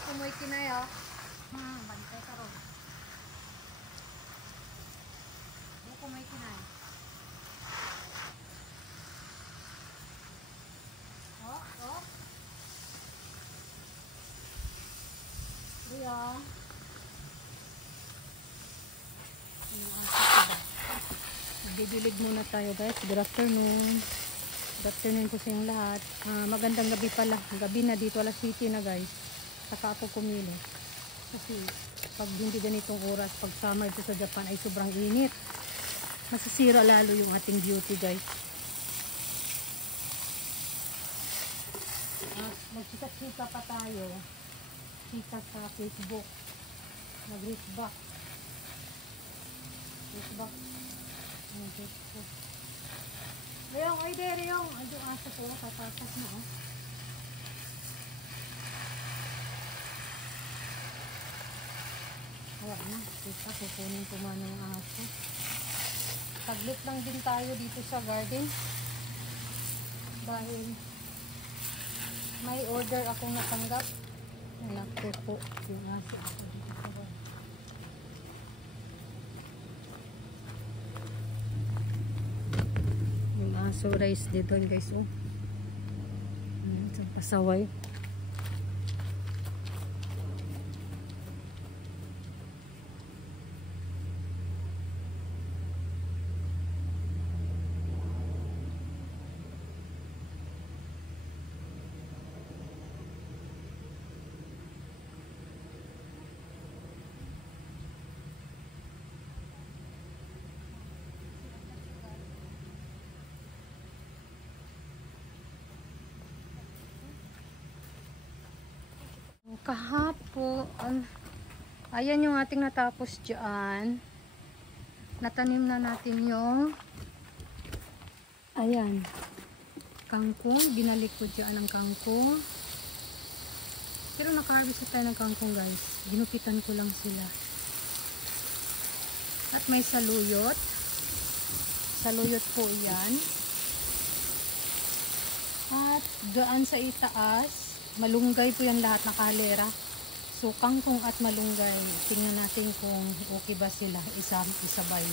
Buko mo ikinay oh. Bantay ka ron. Buko mo ikinay. Oh, oh. Ria. Didilig muna tayo guys. Good afternoon. Good afternoon po sa inyong lahat. Magandang gabi pala. Gabi na dito, alas 7 na guys. Saka ako kumili. Kasi pag hindi ganitong oras, pag summer dito sa Japan ay sobrang init. Masisira lalo yung ating beauty guys. Magsikat-sika pa tayo. Sika sa Facebook. Mag-reachback. Reachback. Facebook. Reyong, ay de, Reyong. Ando asa ko, tatasas na oh. Wala na, kita, kukunin ko man yung aso. Taglit lang din tayo dito sa garden. Dahil may order akong natanggap. Naku po, yung aso ako dito sa garden. So rice dito guys oh. Sa pasaway. Kahapon, ayan yung ating natapos dyan. Natanim na natin yung ayan, kangkong. Binalik ko dyan ang kangkong. Pero naka-harvest tayo ng kangkong guys. Ginupitan ko lang sila. At may saluyot. Saluyot po yan. At daan sa itaas, malunggay po yan lahat, nakalera. So kangkong at malunggay, tingnan natin kung okay ba sila isabay.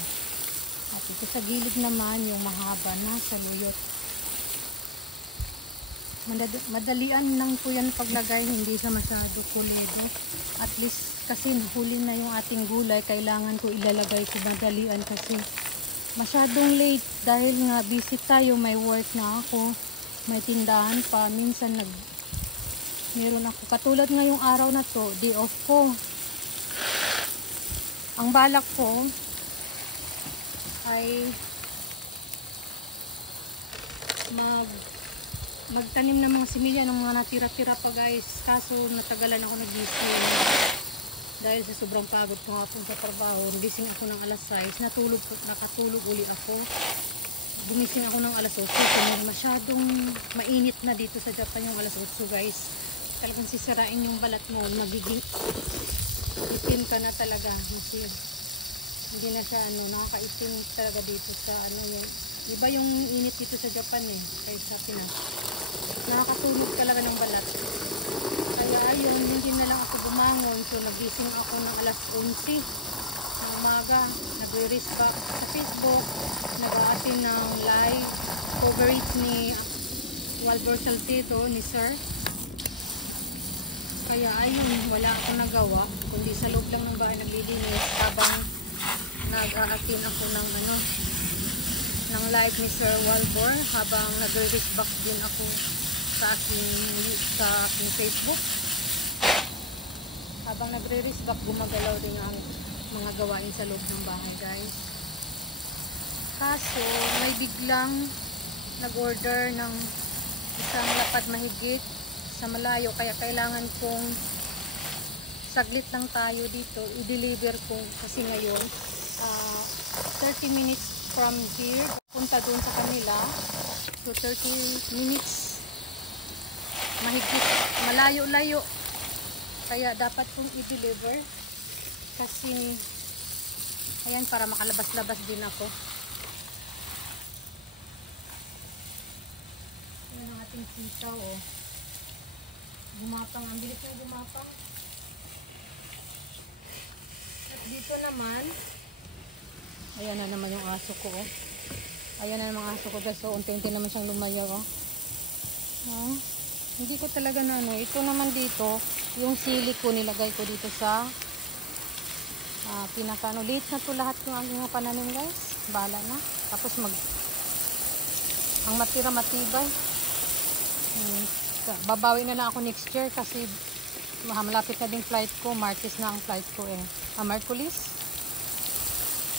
At ito sa gilid naman yung mahaba na saluyot. Madalian lang po yan paglagay, hindi siya masyado kuledo. At least kasi huli na yung ating gulay, kailangan ko ilalagay ko madalian kasi masyadong late dahil nga busy tayo, may work na ako, may tindahan pa, minsan meron ako. Katulad ngayong araw na to, day off ko. Ang balak ko ay magtanim ng mga similya ng mga natira-tira pa guys. Kaso natagalan ako nag-gising. Dahil sa sobrang pagod ko hapon sa trabaho, gising ako ng alas 6. Nakatulog uli ako. Gumising ako ng alas 8. Kasi masyadong mainit na dito sa Japan yung alas 8 guys. Talagang sisirain yung balat mo, magiging itim ka na talaga. Kasi hindi na siya nakakaitim talaga dito sa yung iba yung init dito sa Japan kaysa Pinas. Nakakatulog talaga ng balat. Kaya ayun, hindi na lang ako bumangon. So nagising ako ng alas 11 ng umaga. Nagre-reach back sa Facebook. Nag-aatin ng live coverage ni Walbert Saltito, ni Sir. Kaya ayun, wala akong nagawa kundi sa loob lang ng bahay naglilinis habang nag-aatin ako ng ng live ni Sir Walbor, habang nagre-reach back din ako sa aking Facebook. Habang nagre-reach back, gumagalaw din ang mga gawain sa loob ng bahay guys. Kaso may biglang nag-order ng isang lapad mahigit sa malayo, kaya kailangan kong saglit lang tayo dito, i-deliver ko kasi ngayon 30 minutes from here punta doon sa kanila. So 30 minutes mahigit, malayo-layo, kaya dapat kong i-deliver kasi ayan, para makalabas-labas din ako. Ayan ang ating sitaw oh. Gumapang, ang bilis ng gumapang. Dito naman, ayan na naman yung aso ko. Oh. Ayan na naman ang aso ko guys. So, unti-unti naman siyang lumayaw. Oh. Oh. Hindi ko talaga na ano. Ito naman dito, yung sili ko nilagay ko dito sa pinaka ano. Late na to lahat yung aking mga pananim guys. Bala na. Tapos ang matira matibay. Babawi na lang ako next year kasi malapit na din flight ko. Martes na ang flight ko eh. Merkulis.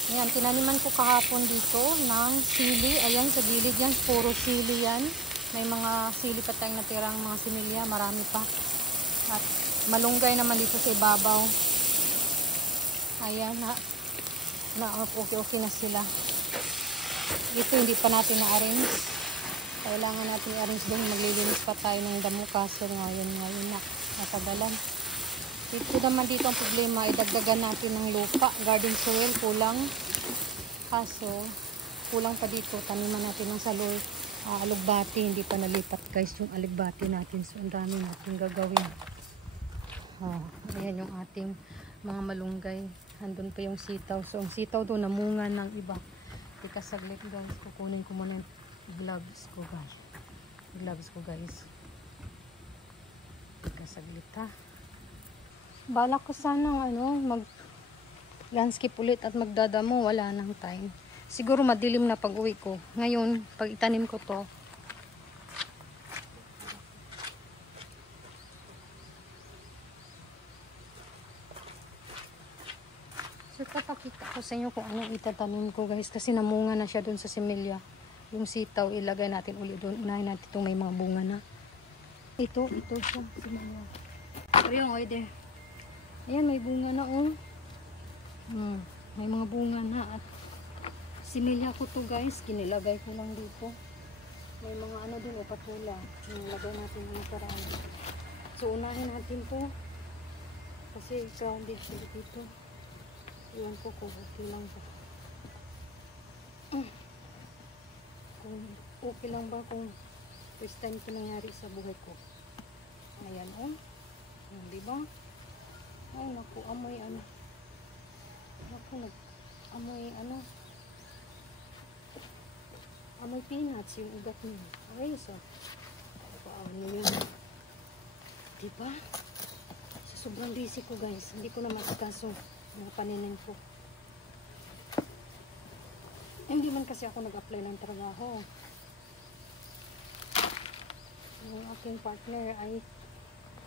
Ayan, tinaniman ko kahapon dito ng sili. Ayan, sa gilid yan. Puro sili yan. May mga sili pa tayong natirang mga similya. Marami pa. At malunggay naman dito sa ibabaw. Ayan, okay na sila. Ito hindi pa natin na-arrange. Kailangan natin i-arrange din. Maglilinis pa tayo ng damo kaso ngayon na natagalan. Ito naman dito ang problema, idagdagan natin ng lupa, garden soil, kulang. Kaso, kulang pa dito, taniman natin ng saloy, alugbati, hindi pa nalipat guys yung alugbati natin. So, ang dami natin gagawin. Ayan yung ating mga malunggay. Andun pa yung sitaw. So, ang sitaw doon, namunga ng iba. Tika saglit guys, kukunin ko muna yung gloves ko guys. Tika saglit ha. Balak ko sana mag landscape ulit at magdadamo, wala nang time. Siguro madilim na pag uwi ko. Ngayon, pag itanim ko to, so papakita ko sa inyo kung anong itatanim ko guys, kasi namunga na siya dun sa similya. Yung sitaw, ilagay natin ulit doon. Unahin natin itong may mga bunga na. Ito siya, similya. Pero yung oide. Ayan, may bunga na oh. May mga bunga na at similya ko to guys, kinilagay ko lang dito. May mga ano din o patula. Nilagay natin yung nakaraan. So unahin natin to kasi grounded siya dito. Iwan ko kung okay lang ba. Kung okay lang ba kung first time ito nangyari sa buhay ko. Ayan oh. Diba? Ay, naku, amoy ano. Naku, amoy ano. Amoy peanuts yung ugat niya. Ay, so. Ano yun? Diba? Sa sobrang busy ko guys. Hindi ko na matikaso mga paninin ko. Hindi man kasi ako nag-apply ng trabaho. Yung aking partner ay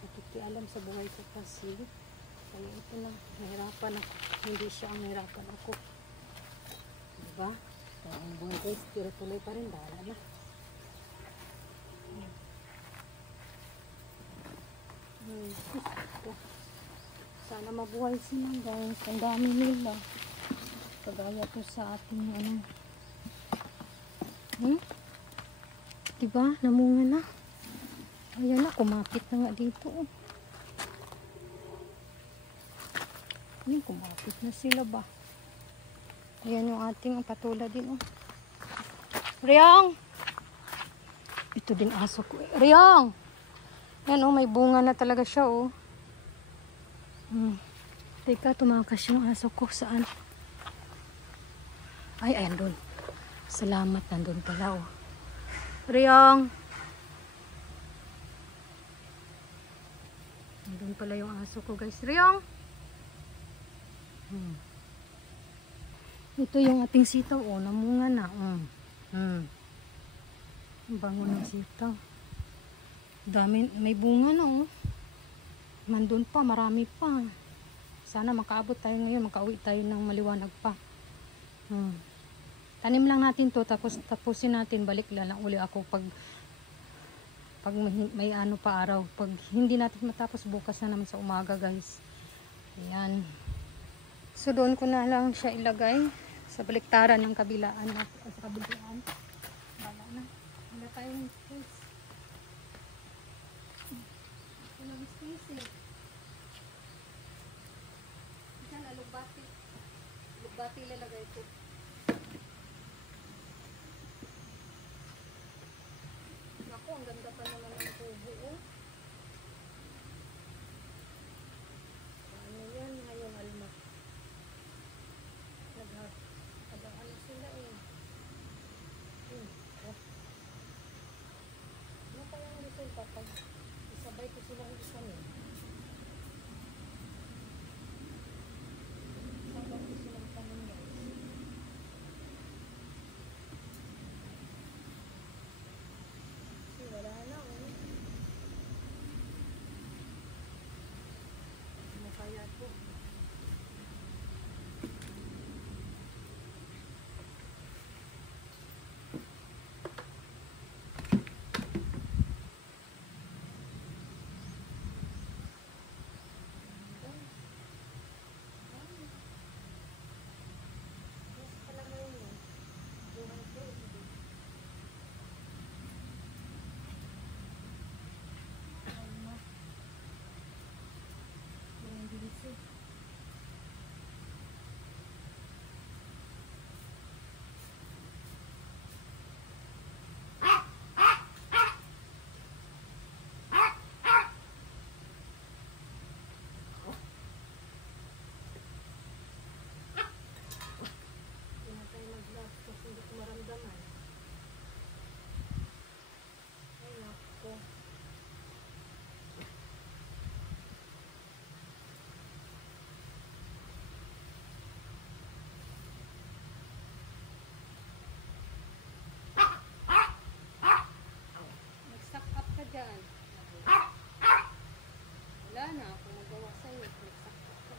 nakikialam sa buhay ko kasi kaya ito na, nahirapan ako. Hindi siya ang nahirapan ako. Diba? Kaya ang buhay ko, tuloy pa rin. Bahala na. Sana mabuhay sila guys. Ang dami nila. Kagaya to sa ating ano. Diba? Namunga na. Ayan na, kumapit na nga dito. Kumapit na sila ba? Ayan yung ating patula din. Riyang! Ito din aso ko. Riyang! Ayan may bunga na talaga siya Teka, tumakas yung aso ko. Saan? Ay, ayan doon. Salamat, nandun pala Riyang! Nandun pala yung aso ko guys. Riyang! Ito yung ating sitaw namunga na. Bango ng sitaw. Dami, may bunga na Nandun pa, marami pa. Sana makaabot tayo ngayon, makauwi tayo ng maliwanag pa. Tanim lang natin to, tapos tapusin natin, balik lang uli ako pag may ano pa araw. Pag hindi natin matapos, bukas na naman sa umaga guys. Ayan. So doon ko na lang siya ilagay sa baliktaran ng kabilaan at sa kabilaan. Bala na. Wala tayong space. Walang space Diyan, alugbati. Alugbati ilalagay ko. Naku, ang ganda pa naman ng tubo Ano yan? Ngayon, alma. Nag-stock up ka dyan. Wala na ako magawa sa'yo. Nag-stock up ka.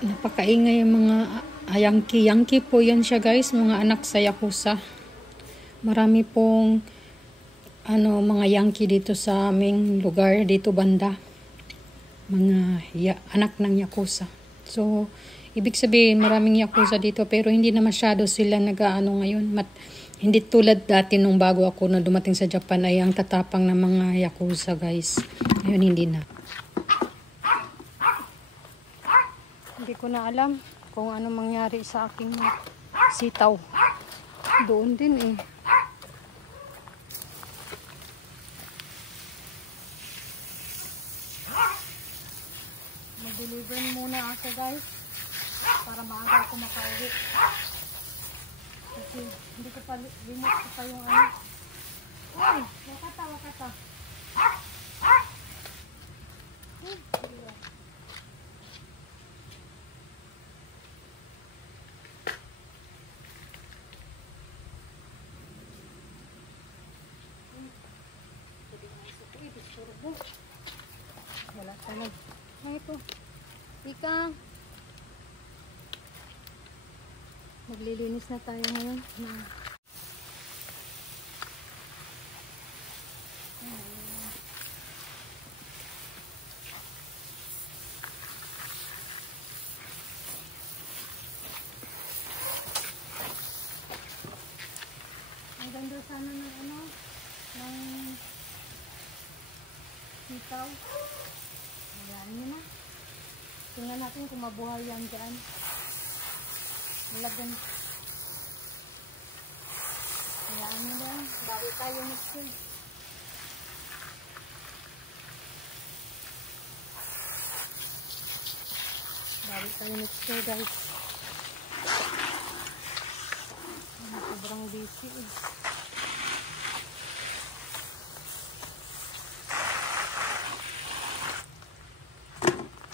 Napakaingay yung mga Yankee. Yankee po yan siya guys, mga anak sa Yakuza. Marami pong mga Yankee dito sa aming lugar, dito banda. Mga anak ng Yakuza. So, ibig sabihin maraming Yakuza dito pero hindi na masyado sila ngayon. Hindi tulad dati nung bago ako na dumating sa Japan ay ang tatapang ng mga Yakuza guys. Ngayon hindi na. Hindi ko na alam kung ano mangyari sa aking sitaw. Doon din eh. Mag-deliver muna ako guys para maaga ako makauwi. Kasi hindi ko pa limot ko pa yung ano. Uy! Wakata. Wala talag. Ay ito. Ika. Maglilinis na tayo ngayon. Ang ganda sana ng sitaw. Ayan nyo na. Tingnan natin kung mabuhay yan dyan. Malagyan. Ayan nyo lang. Bago tayo mixin. Bago tayo mixin guys. Sobrang busy eh.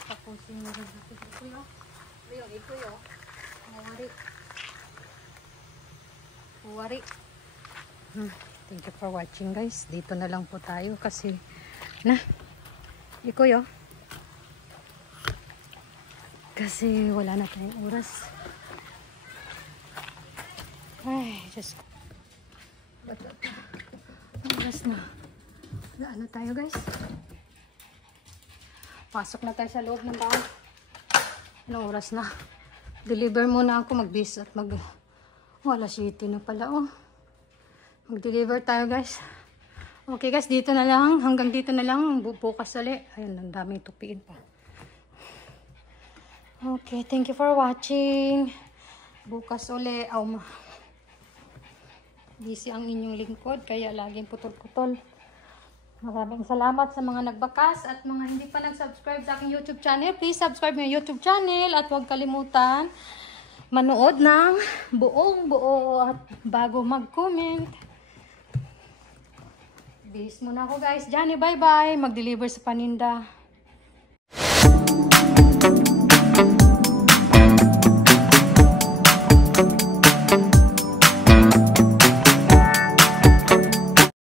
Tapusin mo rin dito. Ito yun. Ito yun. Mawari. Mawari. Thank you for watching guys. Dito na lang po tayo kasi iko yun. Kasi wala na tayong oras. Ay, just oras na. Ano tayo guys? Pasok na tayo sa loob ng bahay. Anong oras na? Deliver muna ako mag-bis at wala city na pala oh. Mag-deliver tayo guys. Okay guys, dito na lang. Hanggang dito na lang. Bukas ulit. Ayun, ang daming tupiin pa. Okay, thank you for watching. Bukas ulit. Busy ang inyong lingkod. Kaya laging putol-putol. Maraming salamat sa mga nagbakas at mga hindi pa nag-subscribe sa aking YouTube channel. Please subscribe my YouTube channel at huwag kalimutan manood ng buong-buo at bago mag-comment. Bis muna ako guys. Johnny, bye-bye. Mag-deliver sa paninda.